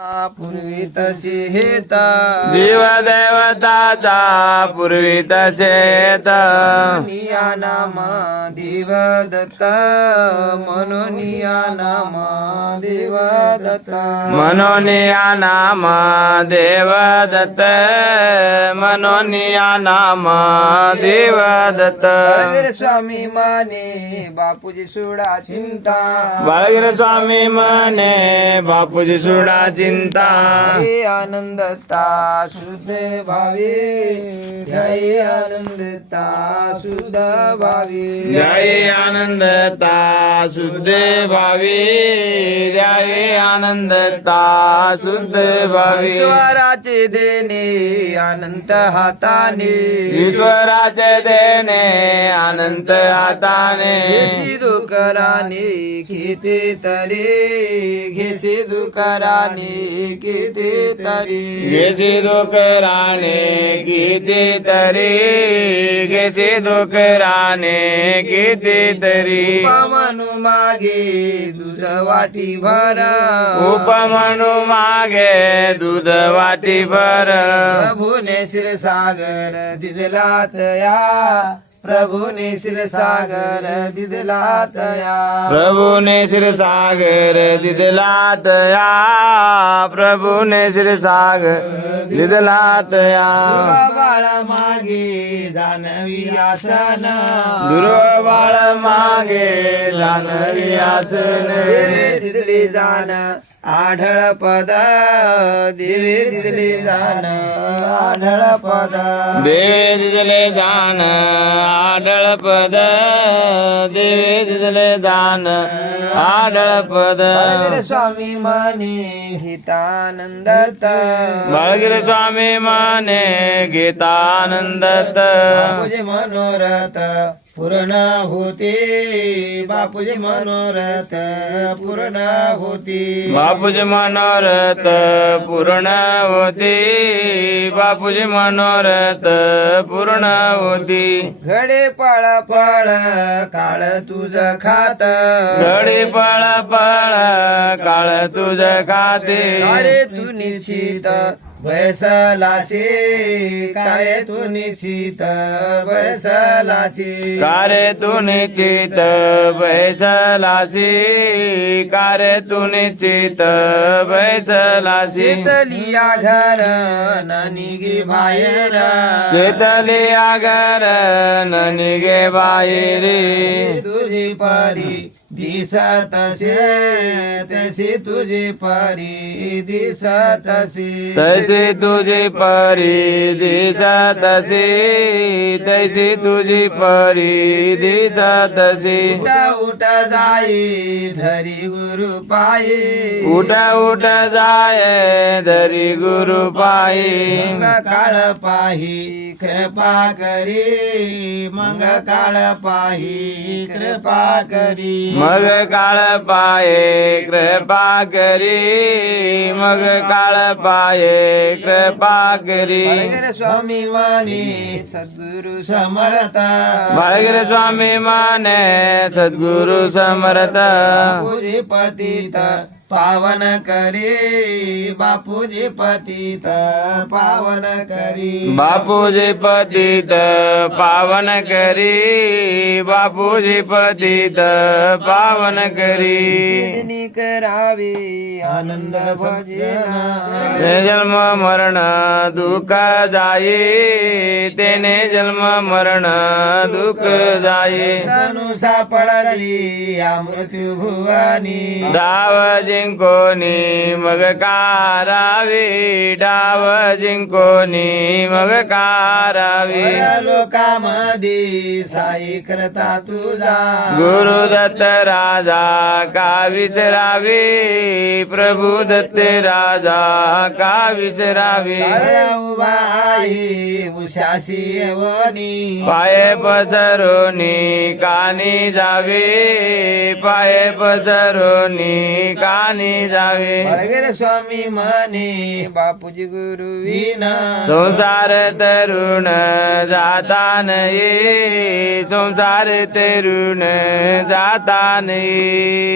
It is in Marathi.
पूर्वी तशी हेत. जीव देवताचा पूर्वी तसेत. निया नाम देव दत्त मनोनिया नाम देव दत्त मनोनिया नाम देव दत्त मनोनिया नाम देव दत्त बाळगीर स्वामी माने बापूजी सोडा चिंता बाळगिर स्वामी मने बापूजी सोडा चिंता हे आनंदता शुद्ध भावे जय आनंदता शुद्ध भावे जय आनंदता शुद्ध भावी जय आनंदता शुद्ध भावी ईश्वराचे देणे अनंत हाताने. ईश्वराचे देणे अनंत हाताने. घेसी दुकराने किती तरी. घेसी दुकराने किती तरी. घेशी दुकराने किती तरी. घेशी दुकराने किती तरी. म्हणू मागे दूध वाटी भर. उपमनू मागे दूध वाटी भर. प्रभूने क्षीरसागर दिदला तया प्रभूने क्षीरसागर दिदला तया प्रभूने क्षीरसागर दिदलात या प्रभूने क्षीरसागर दिदलात या बाळ मागे जानवी आसन. दुर्व बाळ मागे जानवी आसन. दिदली जाण आढळ पद देवे दिदली जाण आढळ पद. देवे दिदले जान आढळ पद देवे दिदले जान आढळ पद. स्वामी माने हितानंदत. बाळगिर स्वामी माने गीतानंदत. बापूजी मनोरथ पूर्ण होते बापूजी मनोरथ पूर्ण होते बापूजी मनोरथ पूर्ण होती बापूजी मनोरथ पूर्ण होती घडे पळ पळ काळ तुझ खात. घडी पळ पळ काळ तुझ खाते. अरे तू निश्चित. बैसलाचे काय तू निश्चित? बैसलाचे कारे तू निश्चित? बैसलासी कारे तू निश्चित? बैसलासी शीतलिया घर निगे बाहेर. चेतली आगर निगे बाहेरी. तुझी परी दिसत असे तशी तुझी परी दिसत असे. तैसी तुझी परी दिसत असे तैसी तुझी परी दिसत असे. उठा उठा जाई धरी गुरु पायी. उठ उठ जाय धरी गुरु पायी. मंग काळ पाही कृपा करी. मंग काळ पाही कृपा करी. मग काळ पाये कृपा करी मग काळ पाये कृपा करी. स्वामी माने सद्गुरु समर्थ. बाळगिर स्वामी माने सद्गुरु बापूजी पतित पावन करी बापूजी पतित पावन करी. बापूजी पतित पावन करी बापूजी पतित पावन करी. करावी आनंद भजना. जन्म मरण दुःख जाई तेने जन्म मरण दुःख सापडली या मृत्यू भुवानी डाव जिंकोनी मग कारावी डाव जिंकोनी मग कारावी. लोकामध्ये साई करता तुझा. गुरु दत्त राजा का विसरावी प्रभु दत्त राजा का विसरावी पाये पसरोनी कानी जावे. पाये पसरोनी कानी जावे। बाळगीर स्वामी म्हणे बापूजी गुरु विना संसार तरुण जाता नये। संसार तरुण जाता नये।